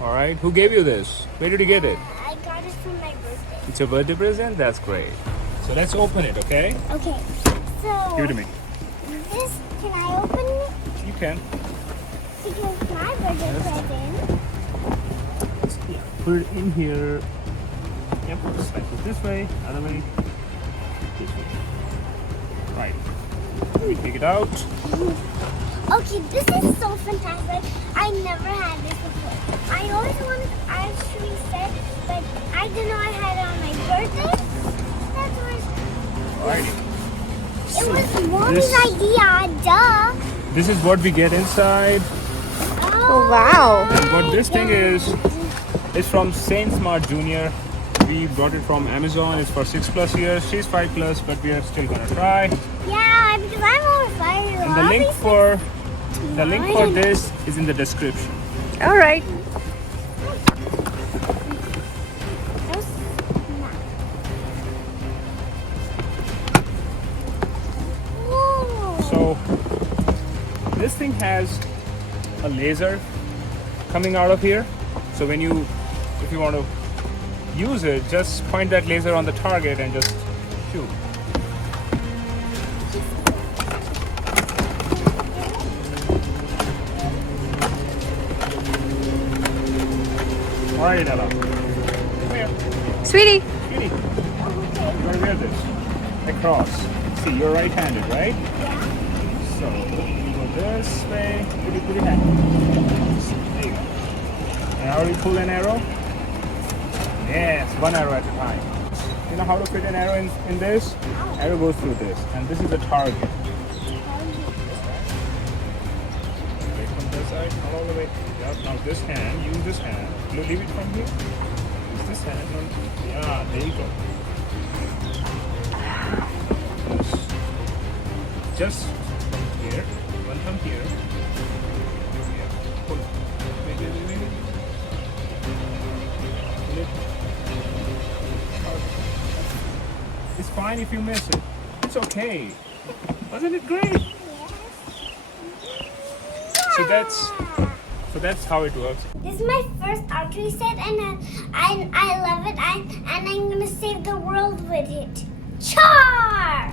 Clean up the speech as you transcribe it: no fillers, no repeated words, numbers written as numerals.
All right. Who gave you this? Where did you get it? I got it from my birthday. It's your birthday present? That's great. So let's open it, okay? Okay, so Give it to me. this, can I open it? You can. Because my birthday present. Put it in here. Yep, just like this way, other way, this way. Right. Let me take it out. Okay, this is so fantastic. I never had this before. I always wanted Archery set, but I didn't know I had it on my birthday. That was. Alrighty. It was Mommy's idea, duh. This is what we get inside. Oh, wow. And what this thing is from SainSmart Junior. We brought it from Amazon. It's for 6+ years. She's 5+, but we are still gonna try. Yeah, because I'm over 5 years old. And the link for this is in the description. All right. So this thing has a laser coming out of here. So if you want to use it, just point that laser on the target and just shoot. Alright, Ella. Come here. Sweetie. Sweetie, you're gonna wear this across. See, you're right-handed, right? Yeah. So you go this way. Put your hand. There you go. And how do you pull an arrow? Yes, one arrow at a time. You know how to fit an arrow in this? Arrow goes through this, and this is the target. Right from this side, not all the way. Yep. Now this hand, use this hand. You leave it from here. Use this hand. Yeah, there you go. Just from here, one from here. Yeah. Pull. Wait. Pull it. It's fine if you miss it. It's okay. Wasn't it great? So that's how it works. This is my first archery set, and I love it. And I'm gonna save the world with it. Charge!